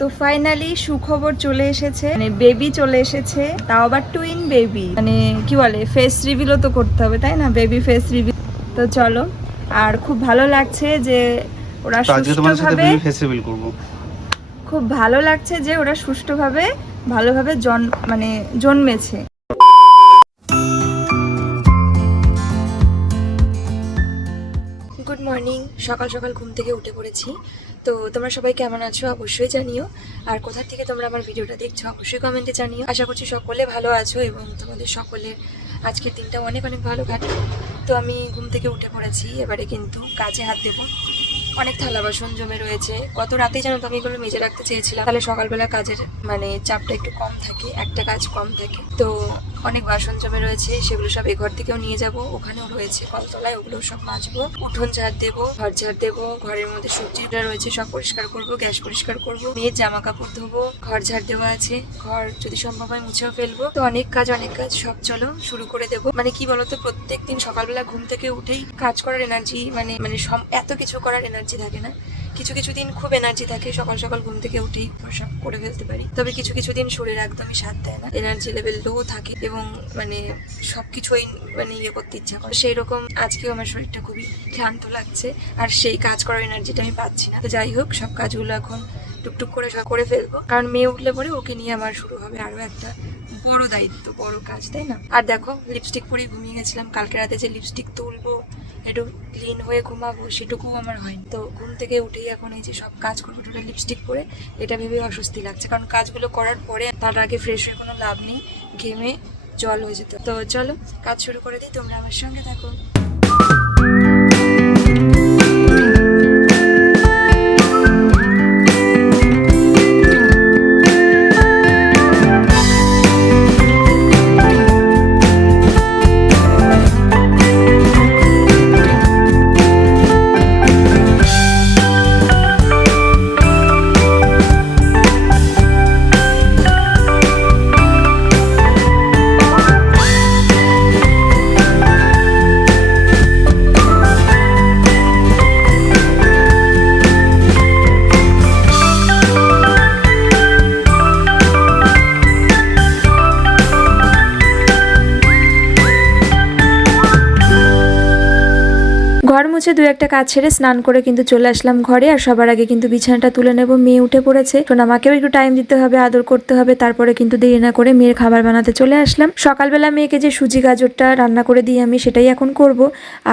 তো ফাইনালি সুখবর চলে এসেছে, মানে বেবি চলে এসেছে, তাও আবার টুইন বেবি। মানে কি বলে, ফেস রিভিলও তো করতে হবে, তাই না? Baby face reveal. তো চলো, আর খুব ভালো লাগছে যে ওরা সুষ্ঠুভাবে খুব ভালো লাগছে যে ওরা সুষ্ঠুভাবে ভালোভাবে জন্মেছে। গুড মর্নিং, সকাল সকাল ঘুম থেকে উঠে পড়েছি। তো তোমরা সবাই কেমন আছো অবশ্যই জানিও, আর কোথা থেকে তোমরা আমার ভিডিওটা দেখছো অবশ্যই কমেন্টে জানিও। আশা করছি সকলে ভালো আছো এবং তোমাদের সকলের আজকের দিনটা অনেক অনেক ভালো কাটে। তো আমি ঘুম থেকে উঠে পড়েছি, এবারে কিন্তু কাজে হাত দেবো। অনেক থালা বাসন জমে রয়েছে, গত রাতেই জানো তো আমি এগুলো মেজে রাখতে চেয়েছিলাম, তাহলে সকালবেলা কাজের চাপটা একটু কম থাকে, একটা কাজ কম থাকে। তো অনেক বাসন জমে রয়েছে, সেগুলো সব এই ঘর থেকেও নিয়ে যাব, ওখানেও রয়েছে কলতলায়, ওগুলো সব মাজবো। উঠোন ঝাড় দেবো, ঘর ঝাড় দেবো, ঘরের মধ্যে সবজিটা রয়েছে সব পরিষ্কার করবো, গ্যাস পরিষ্কার করবো, মেয়ের জামা কাপড় ধোবো, ঘর ঝাড় দেওয়া আছে, ঘর যদি সম্ভব হয় মুছেও ফেলবো। তো অনেক কাজ সব চলো শুরু করে দেবো। মানে কি বলতো, প্রত্যেকদিন সকালবেলা ঘুম থেকে উঠেই কাজ করার এনার্জি এত কিছু করার এনার্জি থাকে না। কিছু কিছু দিন খুব এনার্জি থাকে, সকাল সকাল ঘুম থেকে উঠেই সব করে ফেলতে পারি। তবে কিছু কিছু দিন শরীর একদমই সাথ দেয় না, এনার্জি লেভেল লো থাকে এবং সবকিছুই ইয়ে করতে ইচ্ছা করে। সেই রকম আজকেও আমার শরীরটা খুবই ক্লান্ত লাগছে, আর সেই কাজ করার এনার্জিটা আমি পাচ্ছি না। তো যাই হোক, সব কাজগুলো এখন টুকটুক করে সব করে ফেলবো, কারণ মেয়ে উঠলে পরে ওকে নিয়ে আমার শুরু হবে আরো একটা বড় দায়িত্ব, বড় কাজ, তাই না? আর দেখো, লিপস্টিক পরে ঘুমিয়ে গেছিলাম, কালকে রাতে যে লিপস্টিক তুলবো, একটু ক্লিন হয়ে ঘুমাবো, সেটুকুও আমার হয়নি। তো ঘুম থেকে উঠেই এখন এই যে সব কাজ করবো টোটাল লিপস্টিক পরে, এটা ভেবে অস্বস্তি লাগছে, কারণ কাজগুলো করার পরে তার আগে ফ্রেশ হয়ে কোনো লাভ নেই, ঘেমে জল হয়ে যেত। তো চলো কাজ শুরু করে দিই, তোমরা আমার সঙ্গে থাকো। ঘর মুছে দু একটা কাজ ছেড়ে স্নান করে কিন্তু চলে আসলাম ঘরে, আর সবার আগে কিন্তু বিছানাটা তুলে নেব। মেয়ে উঠে পড়েছে, সোনামাকেও একটু টাইম দিতে হবে, আদর করতে হবে, তারপরে কিন্তু দেরি না করে মেয়ের খাবার বানাতে চলে আসলাম। সকালবেলা মেয়েকে যে সুজি গাজরটা রান্না করে দিই আমি, সেটাই এখন করব।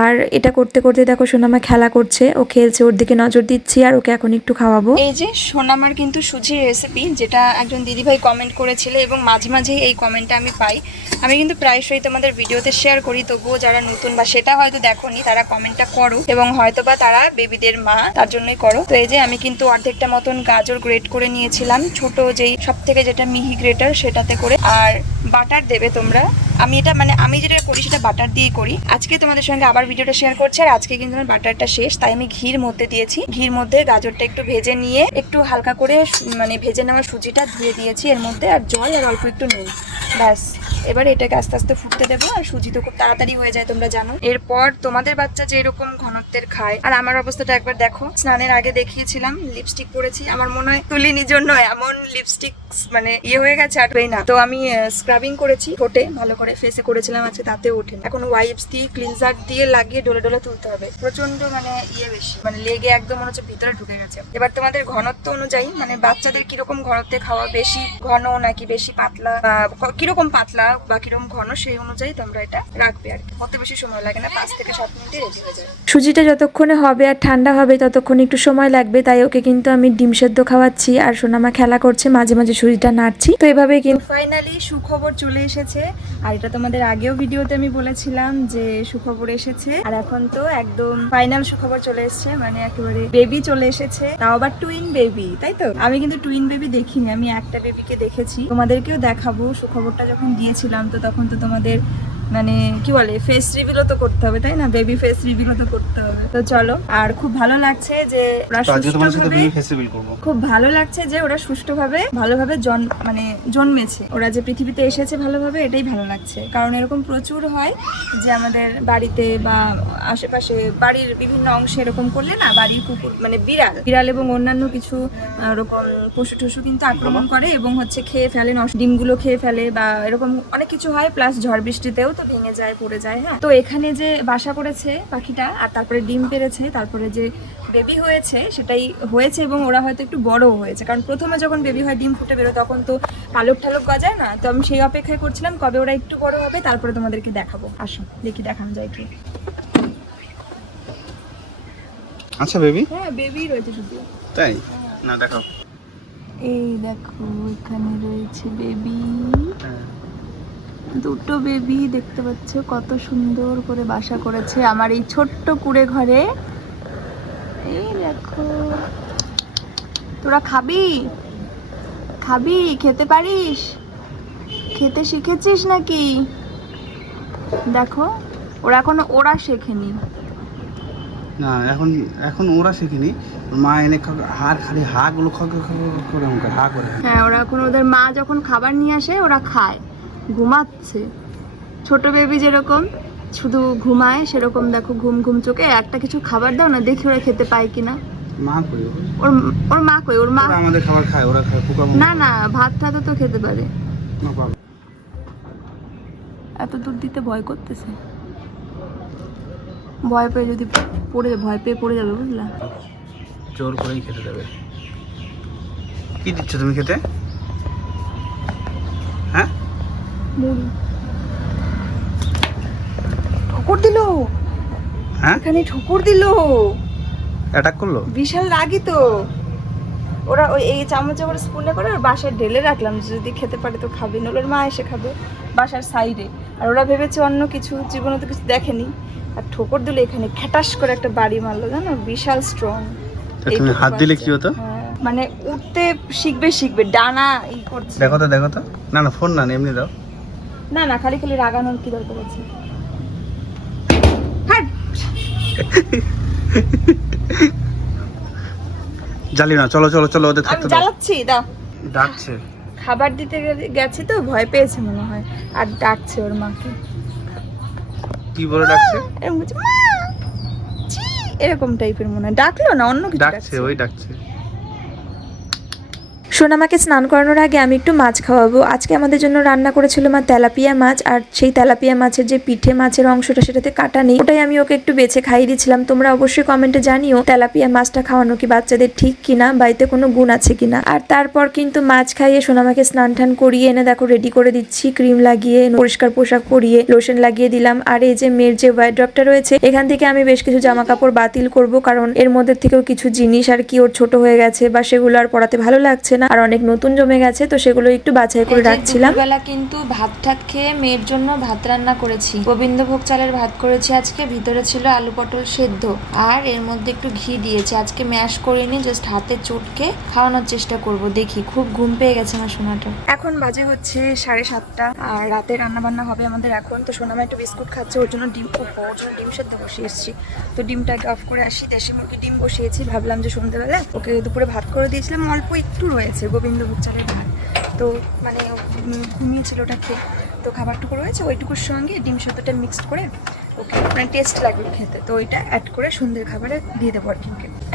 আর এটা করতে করতে দেখো সোনামা খেলা করছে, ও খেলছে, ওর দিকে নজর দিচ্ছি, আর ওকে এখন একটু খাওয়াবো। এই যে সোনামার কিন্তু সুজির রেসিপি, যেটা একজন দিদিভাই কমেন্ট করেছিল এবং মাঝে মাঝে এই কমেন্টটা আমি পাই। আমি কিন্তু প্রায়শই তোমাদের ভিডিওতে শেয়ার করি, তবুও যারা নতুন বা সেটা হয়তো দেখোনি তারা কমেন্টটা করো, এবং হয়তো বা তারা বেবিদের মা, তার জন্যই করো। তো এই যে আমি কিন্তু অর্ধেকটা মতন গাজর গ্রেট করে নিয়েছিলাম, ছোট যেই সব থেকে যেটা মিহি গ্রেটার সেটাতে করে। আর বাটার দেবে তোমরা, আমি যেটা করি সেটা বাটার দিয়েই করি। আজকে তোমাদের সঙ্গে আবার ভিডিওটা শেয়ার করছি, আর আজকে কিন্তু আমার বাটারটা শেষ, তাই আমি ঘির মধ্যে দিয়েছি। ঘির মধ্যে গাজরটা একটু ভেজে নিয়ে, একটু হালকা করে ভেজে নেওয়া সুজিটা ধুয়ে দিয়েছি এর মধ্যে, আর জল আর অল্প একটু নুন, ব্যাস। এবার এটাকে আস্তে আস্তে ফুটতে দেবো, আর সুজি তো খুব তাড়াতাড়ি হয়ে যায় তোমরা জানো। এরপর তোমাদের বাচ্চা যেরকম ঘনত্বের খায়, আর আমার অবস্থাটা একবার দেখো। স্নানের আগে দেখিয়েছিলাম লিপস্টিক পরেছি, আমার মনে হয় তুলিনির জন্য এমন লিপস্টিক হয়ে গেছে, আর না। তো আমি স্ক্রাবিং করেছি ঠোঁটে, ভালো করে ফেসে করেছিলাম আজকে, তাতে ওঠে না। এখন ওয়াইপস দিয়ে ক্লিনজার দিয়ে লাগিয়ে ডলে ডলে তুলতে হবে। প্রচন্ড বেশি লেগে একদম মনে হচ্ছে ভিতরে ঢুকে গেছে। এবার তোমাদের ঘনত্ব অনুযায়ী, বাচ্চাদের কিরকম ঘনত্বে খাওয়া, বেশি ঘন নাকি বেশি পাতলা, কিরকম পাতলা বা কিরকম ঘন, সেই অনুযায়ী তোমরা এটা রাখবে। আর অত বেশি সময় লাগে না, 5 থেকে 7 মিনিটে রেডি হয়ে যাবে। সুজিটা যতক্ষণে হবে আর ঠান্ডা হবে ততক্ষণ একটু সময় লাগবে, তাই ওকে কিন্তু আমি ডিম সেদ্ধ খাওয়াচ্ছি, আর সোনামা খেলা করছে, মাঝে মাঝে সুজিটা নাড়ছি। তো এভাবে কিন্তু ফাইনালি সুখবর চলে এসেছে, আর এটা তোমাদের আগেও ভিডিওতে আমি বলেছিলাম যে সুখবর এসেছে, আর এখন তো একদম ফাইনাল সুখবর চলে এসেছে, একেবারে বেবি চলে এসেছে, তাও আবার টুইন বেবি, তাই তো? আমি কিন্তু টুইন বেবি দেখিনি, আমি একটা বেবিকে দেখেছি, তোমাদেরকেও দেখাবো। সুখবরটা যখন দিয়েছিলাম তো তখন তো তোমাদের মানে কি বলে ফেস রিভিলও তো করতে হবে তাই না, বেবি ফেস রিভিলও তো করতে হবে। তো চলো, আর খুব ভালো লাগছে যে ওরা সুষ্ঠুভাবে, খুব ভালো লাগছে যে ওরা সুষ্ঠুভাবে ভালোভাবে মানে জন্মেছে, ওরা যে পৃথিবীতে এসেছে ভালোভাবে, এটাই ভালো লাগছে। কারণ এরকম প্রচুর হয় যে আমাদের বাড়িতে বা আশেপাশে বাড়ির বিভিন্ন অংশে এরকম করলে না, বাড়ির কুকুর মানে বিড়াল এবং অন্যান্য কিছু ওরকম পশু টশু কিন্তু আক্রমণ করে এবং হচ্ছে খেয়ে ফেলে, ডিমগুলো খেয়ে ফেলে বা এরকম অনেক কিছু হয়। প্লাস ঝড় বৃষ্টিতেও তো ভেঙে যায়, পড়ে যায়। হ্যাঁ, তো এখানে যে বাসা করেছে পাখিটা আর তারপরে ডিম পেড়েছে, তারপরে যে বেবি হয়েছে সেটাই হয়েছে এবং ওরা হয়তো একটু বড়ও হয়েছে। কারণ প্রথমে যখন বেবি হয় ডিম ফুটে বেরো তখন তো পালক ঠালক গজায় না, তো আমি সেই অপেক্ষায় করছিলাম কবে ওরা একটু বড় হবে, তারপরে তোমাদেরকে দেখাবো। আসো দেখি, দেখানো যায় কি। আচ্ছা বেবি, হ্যাঁ বেবি রয়েছে শুধু, তাই না? দেখাও, এই দেখো এখানে রয়েছে বেবি, দুটো বেবি দেখতে পাচ্ছ, কত সুন্দর করে বাসা করেছে আমার এই ছোট্ট কুড়ে ঘরে। এই দেখো, তোরা খাবি খাবি, খেতে পারিস, খেতে শিখেছিস নাকি? দেখো ওরা এখনো ওরা শেখেনি না, এখন এখন ওরা শিখিনি, মা এনে খালি হা গুলো করে হা করে। হ্যাঁ, ওরা এখন ওদের মা যখন খাবার নিয়ে আসে ওরা খায়, ঘুমাচ্ছে। ছোট বেবি যেরকম শুধু ঘুমায় সেরকম দেখো ঘুম ঘুম চোখে। একটা কিছু খাবার দাও না, দেখি ওরা খেতে পায় কিনা। মা কই ওর মা কই? ওর মা আমাদের খাবার খায়, ওরা খায় পোকা। না না, ভাত টাত তো খেতে পারে। না বাবা, এত দূর দিতে ভয় করতেছে, ভয় পেয়ে যদি ভয় পেয়ে পড়ে যাবে, বুঝলা? জোর করেই খেতে দেবে। কি দিচ্ছ তুমি খেতে? হ্যাঁ, মুড়ি। ঠোকর দিল, হ্যাঁ এখানে ঠোকর দিল, অ্যাটাক করলো। বিশাল রাগী তো ওরা। ওই এই চামচে করে স্পুনে করে ওর বাসায় ঢেলে রাখলাম, যদি খেতে পারে তো খাবে, নইলে ওর মা এসে খাবে বাসার সাইডে। আর ওরা ভেবেছে অন্য কিছু, জীবনে তো কিছু দেখেনি। আর ঠোকর দিলে এখানে খ্যাটাস করে একটা বাড়ি মারলো, জানো, বিশাল স্ট্রং। তুমি হাত দিলে কি হতো? মানে উঠতে শিখবে ডানা ই করছে। দেখো তো না না, ফোন না, এমনি দাও। না না, খালি খালি রাগানোর কি দরকার আছে? জ্বালি না, চলো চলো চলো, ওদের থাকতে দাও। জ্বালাচ্ছি, দাও। ডাকছে, খাবার দিতে গেছি তো ভয় পেয়েছে মনে হয়, আর ডাকছে ওর মাকে। কি বলে ডাকছে? এরকম বলছে, মা, ছি, এরকম টাইপের মনে হয়। ডাকলো না, অন্য কিছু ডাকছে, ওই ডাকছে। সোনামাকে স্নান করানোর আগে আমি একটু মাছ খাওয়াবো। আজকে আমাদের জন্য রান্না করেছিল মা তেলাপিয়া মাছ, আর সেই তেলাপিয়া মাছের যে পিঠে মাছের অংশটা সেটাতে কাটা নেই, ওটাই আমি ওকে একটু বেছে খাইয়ে দিচ্ছিলাম। তোমরা অবশ্যই কমেন্টে জানিও তেলাপিয়া মাছটা খাওয়ানো কি বাচ্চাদের ঠিক কিনা, বাড়িতে কোনো গুণ আছে কিনা। আর তারপর কিন্তু মাছ খাইয়ে সোনামাকে স্নান টান করিয়ে এনে দেখো রেডি করে দিচ্ছি, ক্রিম লাগিয়ে পরিষ্কার পোশাক পরিয়ে লোশন লাগিয়ে দিলাম। আর এই যে মেয়ের যে ওয়াইড ড্রপটা রয়েছে, এখান থেকে আমি বেশ কিছু জামা কাপড় বাতিল করব, কারণ এর মধ্যে থেকেও কিছু জিনিস আর কি ওর ছোট হয়ে গেছে বা সেগুলো আর পরাতে ভালো লাগছে না, আর অনেক নতুন জমে গেছে, তো সেগুলো একটু বাছাই করে রাখছিলাম। বেলা কিন্তু ভাত ঠাত খেয়ে মেয়ের জন্য ভাত রান্না করেছি, গোবিন্দভোগ চালের ভাত করেছি আজকে। ভিতরে ছিল আলু পটল সেদ্ধ, আর এর মধ্যে একটু ঘি দিয়েছি। আজকে ম্যাশ করিনি, জাস্ট হাতে চটকে খাওয়ানোর চেষ্টা করব। দেখি, খুব ঘুম পেয়ে গেছে আমার সোনাটা। এখন বাজে হচ্ছে 7:30, আর রাতে রান্না বান্না হবে আমাদের এখন। তো সোনামা একটু বিস্কুট খাচ্ছে, ওর জন্য ডিম সেদ্ধ বসিয়ে এসেছি। তো ডিমটাকে অফ করে আসি, দেশি মুরগি ডিম বসিয়েছি। ভাবলাম যে সন্ধ্যেবেলা ওকে দুপুরে ভাত করে দিয়েছিলাম, অল্প একটু রয়েছে গোবিন্দভোগ চালের ভাত, তো মানে ঘুমিয়েছিল ওটা খেয়ে, তো খাবারটুকু রয়েছে, ওইটুকুর সঙ্গে ডিম সেদ্ধটা মিক্সড করে ওকে মানে টেস্ট লাগবে খেতে, তো ওইটা অ্যাড করে সন্ধ্যের খাবারে দিয়ে দেবো আর কি।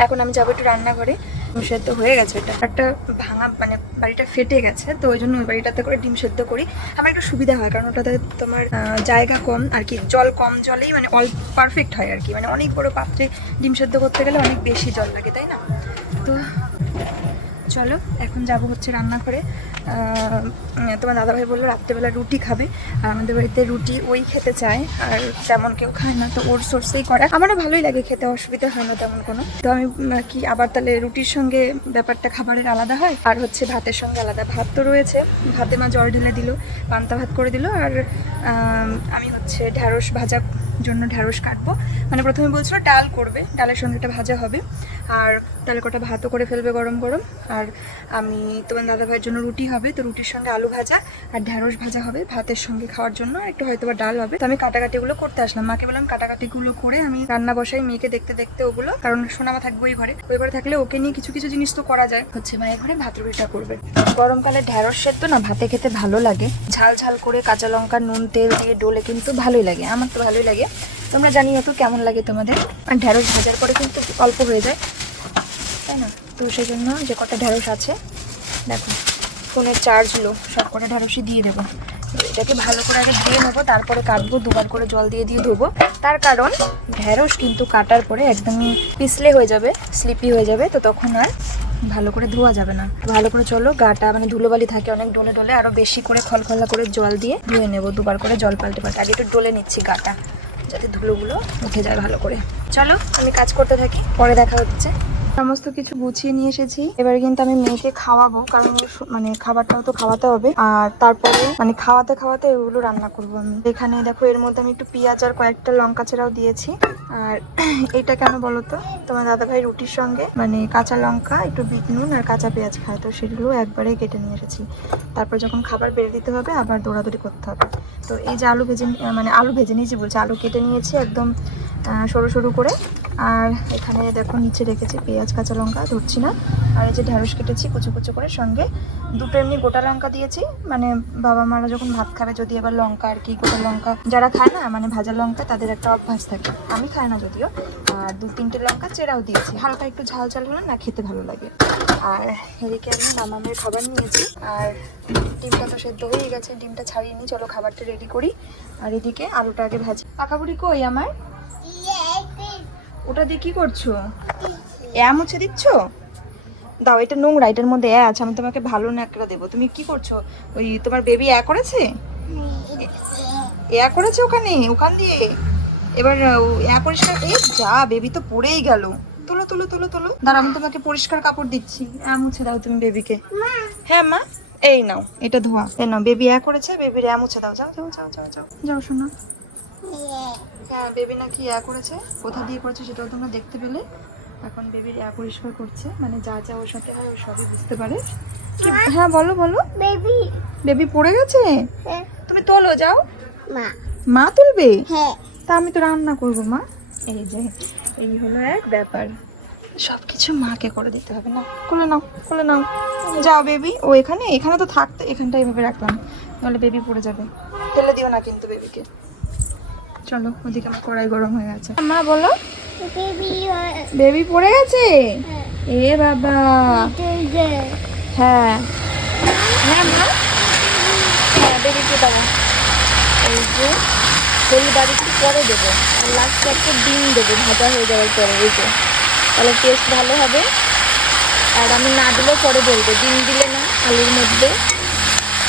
এখন আমি যাবো একটু রান্নাঘরে। ডিম সেদ্ধ হয়ে গেছে, এটা একটা ভাঙা মানে বাড়িটা ফেটে গেছে, তো ওই জন্য ওই বাড়িটাতে করে ডিম সেদ্ধ করি। আমার একটু সুবিধা হয়, কারণ ওটাতে তোমার জায়গা কম আর কি, জল কম জলেই মানে অল পারফেক্ট হয় আর কি। মানে অনেক বড় পাত্রে ডিম সেদ্ধ করতে গেলে অনেক বেশি জল লাগে, তাই না? তো চলো এখন যাবো হচ্ছে রান্নাঘরে। তোমার দাদাভাই বললো রাত্রেবেলা রুটি খাবে, আর আমাদের বাড়িতে রুটি ওই খেতে চায়, আর তেমন কেউ খায় না, তো ওর সোর্সেই করা। আমারও ভালোই লাগে খেতে, অসুবিধা হয় না তেমন কোনো। তো আমি কি আবার তাহলে রুটির সঙ্গে ব্যাপারটা খাবারের আলাদা হয়, আর হচ্ছে ভাতের সঙ্গে আলাদা। ভাত তো রয়েছে, ভাতে মা জল ঢেলে দিল, পান্তা ভাত করে দিল, আর আমি হচ্ছে ঢ্যাঁড়স ভাজা জন্য ঢ্যাঁড়স কাটবো। মানে প্রথমে বলছিল ডাল করবে, ডালের সঙ্গে একটা ভাজা হবে, আর তাহলে কটা ভাতও করে ফেলবে গরম গরম। আর আমি তোমার দাদাভাইয়ের জন্য রুটি হবে, তো রুটির সঙ্গে আলু ভাজা আর ঢ্যাঁড়স ভাজা হবে ভাতের সঙ্গে খাওয়ার জন্য, আর একটু হয়তো বা ডাল হবে। তো আমি কাটাকাটিগুলো করতে আসলাম, মাকে বললাম কাটাকাটিগুলো করে আমি রান্না বসাই, মেয়েকে দেখতে দেখতে ওগুলো, কারণ সোনামা থাকবে ওই ঘরে থাকলে ওকে নিয়ে কিছু কিছু জিনিস তো করা যায়। হচ্ছে মায়ের ঘরে ভাত রুটিটা করবে। গরমকালে ঢ্যাঁড়স সেদ্ধ না ভাতে খেতে ভালো লাগে, ঝাল ঝাল করে কাঁচা লঙ্কা নুন তেল দিয়ে ডোলে কিন্তু ভালোই লাগে, আমার তো ভালোই লাগে। তোমরা জানিও তো কেমন লাগে তোমাদের। আর ঢ্যাঁড়স ভাজার পরে কিন্তু অল্প হয়ে যায়, তাই না? তো সেই জন্য যে কটা ঢ্যাঁড়স আছে দেখো, ফোনের চার্জ হলো, সব কটা ঢ্যাঁড়সই দিয়ে দেবো। এটাকে ভালো করে আগে ধুয়ে নেবো, তারপরে কাটবো, দুবার করে জল দিয়ে দিয়ে ধোবো। তার কারণ ঢ্যাঁড়স কিন্তু কাটার পরে একদমই পিছলে হয়ে যাবে, স্লিপি হয়ে যাবে, তো তখন আর ভালো করে ধোয়া যাবে না। ভালো করে চলো, গাটা মানে ধুলোবালি থাকে অনেক, ডলে ডলে আরও বেশি করে খলখলা করে জল দিয়ে ধুয়ে নেবো, দুবার করে জল পাল্টে পাল্টে। আগে একটু ডলে নিচ্ছি গাটা, যাতে ধুলোগুলো উঠে যায় ভালো করে। চলো আমি কাজ করতে থাকি, পরে দেখা হচ্ছে। সমস্ত কিছু গুছিয়ে নিয়ে এসেছি, এবারে কিন্তু আমি মেয়েকে খাওয়াবো, কারণ মানে খাবারটাও তো খাওয়াতে হবে, আর তারপরে মানে খাওয়াতে খাওয়াতে এগুলো রান্না করবো আমি। এখানে দেখো এর মধ্যে আমি একটু পেঁয়াজ আর কয়েকটা লঙ্কা চেরাও দিয়েছি। আর এটা কেন বলো তো, তোমার দাদাভাই রুটির সঙ্গে মানে কাঁচা লঙ্কা একটু বিট নুন আর কাঁচা পেঁয়াজ খায়, তো সেগুলো একবারে কেটে নিয়ে এসেছি। তারপর যখন খাবার বেড়ে দিতে হবে আবার দৌড়াদৌড়ি করতে হবে। তো এই যে আলু ভেজে নিয়েছি বলছি, আলু কেটে নিয়েছি একদম সরু সরু করে। আর এখানে দেখো নিচে রেখেছি পেঁয়াজ কাঁচা লঙ্কা, ধরছি না। আর এই যে ঢ্যাঁড়স কেটেছি কুচো কুচো করে, সঙ্গে দুটো এমনি গোটা লঙ্কা দিয়েছি, মানে বাবা মারা যখন ভাত খাবে, যদি আবার লঙ্কা আর কি গোটা লঙ্কা যারা খায় না মানে ভাজা লঙ্কা, তাদের একটা অভ্যাস থাকে, আমি খাই না যদিও। আর 2-3টে লঙ্কা চেরাও দিয়েছি, হালকা একটু ঝাল ঝাল হলে না খেতে ভালো লাগে। আর এদিকে আমি মামামের খাবার নিয়েছি, আর ডিমটা তো সেদ্ধ হয়ে গেছে, ডিমটা ছাড়িয়ে নিই, চলো খাবারটা রেডি করি। আর এদিকে আলুটা আগে ভাজি। পাকাবুড়ি কই আমার? ওটা দিয়ে কি করছো? মুছে দিচ্ছ? দাও, এটা নোংরা, এটার মধ্যে আছে, আমি তোমাকে ভালো ন্যাকড়া দেবো। তুমি কি করছো? ওই তোমার বেবি করেছে, করেছে ওখান দিয়ে। এবার পরিষ্কার, এই যা, বেবি তো পড়েই গেল। তোলো তোলো তোলো তোলো, দাঁড়া আমি তোমাকে পরিষ্কার কাপড় দিচ্ছি, মুছে দাও তুমি বেবিকে। হ্যাঁ মা, এই নাও এটা ধোয়া, এই নাও বেবি করেছে, বেবির মুছে দাও, যাও যাও যাও যাও যাও যাও শোনো। হ্যাঁ বেবি নাকি করেছে, কোথা দিয়ে করেছে সেটাও তোমরা দেখতে পেলে। এখন বেবির পরিষ্কার করছে, মানে যা যা ওর সাথে হয় ও সবই বুঝতে পারে। হ্যাঁ বলো বলো। বেবি পড়ে গেছে, তুমি তোলো যাও। মা তুলবে? তা আমি তো রান্না করবো মা। এই যে এই হলো এক ব্যাপার, সবকিছু মাকে করে দিতে হবে না। কোলে নাও কোলে নাও, যাও বেবি। ও এখানে তো থাকতে, এখানটা এইভাবে রাখলাম, নাহলে বেবি পড়ে যাবে। ফেলে দিও না কিন্তু বেবিকে। চলো, ওদিকে আমার কড়াই গরম হয়ে গেছে। মা বলো। বেবি পড়ে গেছে? এ বাবা। হ্যাঁ হ্যাঁ মা, হ্যাঁ বেবিকে দেবো। এই যে হলুদ আর একটু পরে দেবো, আর লাস্টে একটা ডিম দেবো ভাজা হয়ে যাওয়ার পরে, এই যে তাহলে টেস্ট ভালো হবে। আর আমি না দিলেও পরে বলবো, ডিম দিলে না আলুর মধ্যে।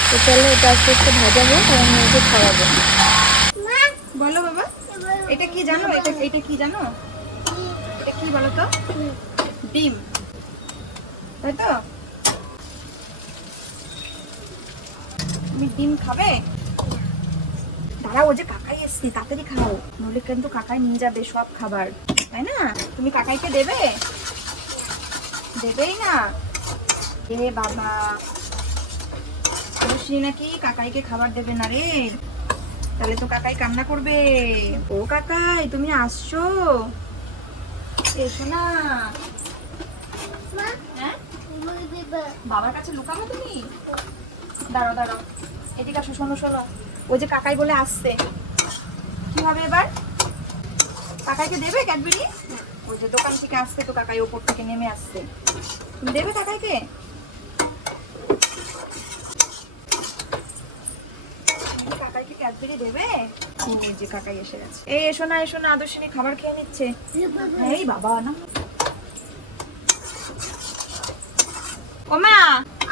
তো চলো এটা আস্তে আস্তে ভাজা হোক, আর আমি ওকে খাওয়াবো। বলো বাবা, এটা কি জানো? এটা কি জানো? এটা কি বলো তো? ডিম, তাই তো? তুমি ডিম খাবে? দাঁড়াও, ও যে কাকাই এসছে, তাড়াতাড়ি খাও, নইলে কিন্তু কাকাই নিয়ে যাবে সব খাবার, তাই না? তুমি কাকাইকে দেবে? দেবেই না? এ বাবা, অবশ্যই নাকি কাকাইকে খাবার দেবে না রে, তাহলে তো কাকাই কান্না করবে। ও কাকাই তুমি আসছো? এসো না। হ্যাঁ বাবার কাছে লুকাবো তুমি? দাঁড়াও দাঁড়াও, এদিকে আসো, শোনো শোনো, ওই যে কাকাই বলে আসছে, কি হবে এবার? কাকাইকে দেবে ক্যাডবেরি? ওই যে দোকান থেকে আসছে তো, কাকাই ওপর থেকে নেমে আসছে, তুমি দেবে কাকাইকে? কাকাইকে ক্যাডবেরি দেবে? এই যে কাকাই এসে গেছে। এই এসো না এসো না, আদর্শিনী খাবার খেয়ে নিচ্ছে। এই বাবা না, ও মা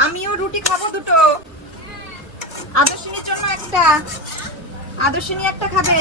আমিও রুটি খাবো দুটো, আদর্শিনীর জন্য একটা, আদর্শিনী একটা খাবে।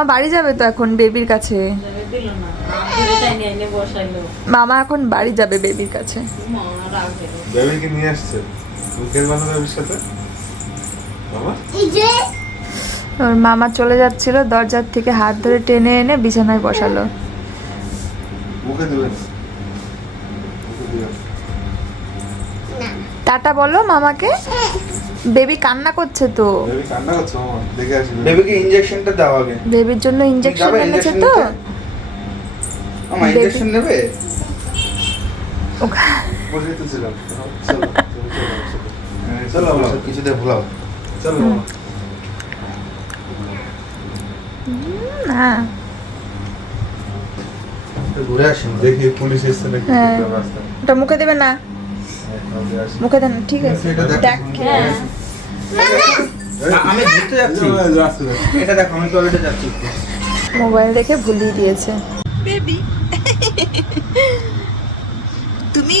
মামা বাড়ি যাবে তো এখন বেবির কাছে। দিল না এটাই নিয়ে এনে বসাইলো মামা এখন বাড়ি যাবে বেবির কাছে। মা রাগ হলো বেবিকে নিয়ে আসছে তুমি খেলবানো বেবির সাথে বাবা ওর মামা চলে যাচ্ছিল, দরজার থেকে হাত ধরে টেনে এনে বিছানায় বসালো। মুখে দেবে না মুখে দিও টাটা বলো মামাকে। বেবি কান্না করছে তো, বেবি কান্না করছে মামা দেখে আসি বেবিকে ইনজেকশনটা দাও আগে। বেবির জন্য ইনজেকশন যাবে এনেছে injection তো। নিতে? মামা ইনজেকশন নেবে? বসে তো ছিলাম চলো চলো বাবা, কিছুতে ভুলাও। চলো মামা হ্যাঁ ঘুরে আসুন। দেখি পুলিশ এসছে নাকি হ্যাঁ। রাস্তায় ওটা মুখে দেবে না, মুখে দেন না, ঠিক আছে। এটা দেখ। দেখ হ্যাঁ আমি ঘুরতে যাচ্ছি। এটা দেখো, আমি টয়লেটে যাচ্ছি। মোবাইল দেখে ভুলিয়ে দিয়েছে। বেবি তুমি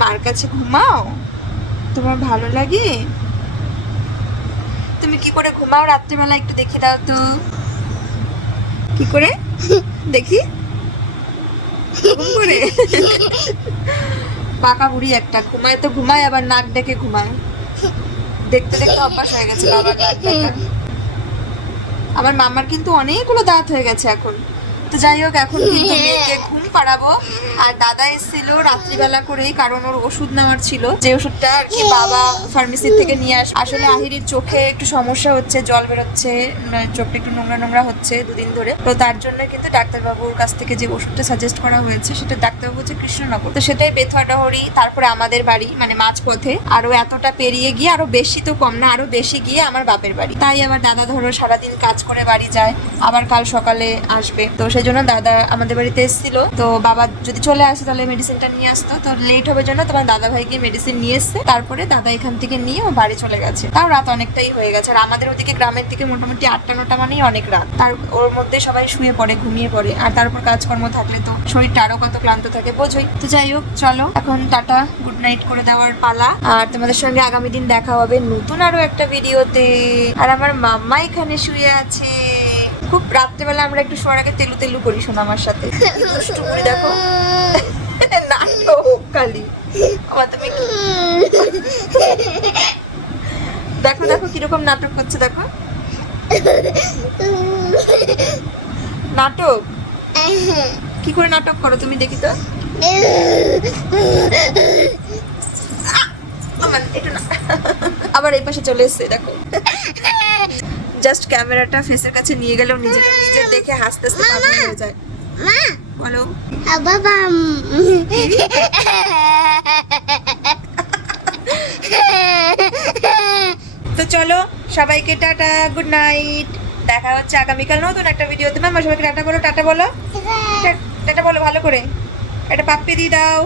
মার কাছে ঘুমাও, তোমার ভালো লাগে? তুমি কি করে ঘুমাও রাত্রিবেলা একটু দেখে দাও তো, কি করে দেখি। ঘুম করে পাকা বুড়ি একটা, ঘুমায় তো ঘুমায় আবার নাক ডেকে ঘুমায়। দেখতে দেখতে অভ্যাস হয়ে গেছে বাবার নাক ডাকা। আমার মামার কিন্তু অনেকগুলো দাঁত হয়ে গেছে এখন। তো যাই হোক, এখন কিন্তু মেয়েকে ঘুম পাড়াবো। আর দাদা এসেছিল রাত্রিবেলা করেই, কারণ ওর ওষুধ নেওয়ার ছিল, যে ওষুধটা আর কি বাবা ফার্মেসি থেকে নিয়ে আসলে আহিরির চোখে একটু সমস্যা হচ্ছে, জল বেরোচ্ছে, চোখটা একটু নোংরা নোংরা হচ্ছে দুদিন ধরে। তো তার জন্য কিন্তু ডাক্তারবাবুর কাছ থেকে যে ওষুধটা সাজেস্ট করা হয়েছে, সেটা ডাক্তারবাবু হচ্ছে কৃষ্ণনগর। তো সেটাই বেথুয়াডাহরি, তারপরে আমাদের বাড়ি, মানে মাঝপথে আরো এতটা পেরিয়ে গিয়ে, আরো বেশি তো কম না, আরো বেশি গিয়ে আমার বাপের বাড়ি। তাই আবার দাদা ধরো সারাদিন কাজ করে বাড়ি যায়, আবার কাল সকালে আসবে। তো সেই জন্য দাদা আমাদের বাড়িতে এসেছিল। তো বাবা যদি চলে আসে তাহলে মেডিসিনটা নিয়ে আসতো, তো লেট হবে জন্য তোমার দাদা ভাই গিয়ে মেডিসিন নিয়ে এসছে। তারপরে দাদা এখান থেকে নিয়ে ও বাড়ি চলে গেছে। তাও রাত অনেকটাই হয়ে গেছে। আর আমাদের ওদিকে গ্রামের দিকে মোটামুটি 8টা-9টা মানেই অনেক রাত। তার ওর মধ্যে সবাই শুয়ে পড়ে, ঘুমিয়ে পড়ে। আর তারপর কাজকর্ম থাকলে তো শরীরটা আরো কত ক্লান্ত থাকে বোঝোই। তো যাই হোক, চলো এখন টাটা গুড নাইট করে দেওয়ার পালা। আর তোমাদের সঙ্গে আগামী দিন দেখা হবে নতুন আরো একটা ভিডিওতে। আর আমার মাম্মা এখানে শুয়ে আছে। খুব রাত্রেবেলা আমরা একটু শোয়ার আগে তেলু তেলু করি শোনা আমার সাথে। দুষ্টু করে দেখো, নাটক কালি আমার। তুমি দেখো দেখো কিরকম নাটক করছে, দেখো নাটক। কি করে নাটক করো তুমি, দেখি তো। একটু না, আবার এই পাশে চলে এসছে দেখো। জাস্ট ক্যামেরাটা ফেসের কাছে নিয়ে গেলেও নিজেকে নিজে দেখে হাসতে হাসতে পাগল হয়ে যায়। বলো তো চলো সবাইকে টাটা গুড নাইট, দেখা হচ্ছে আগামীকাল নতুন একটা ভিডিওতে। ম্যাম সবাইকে টাটা বলো, টাটা বলো, টাটা বলো ভালো করে, একটা পাপ্পি দিয়ে দাও।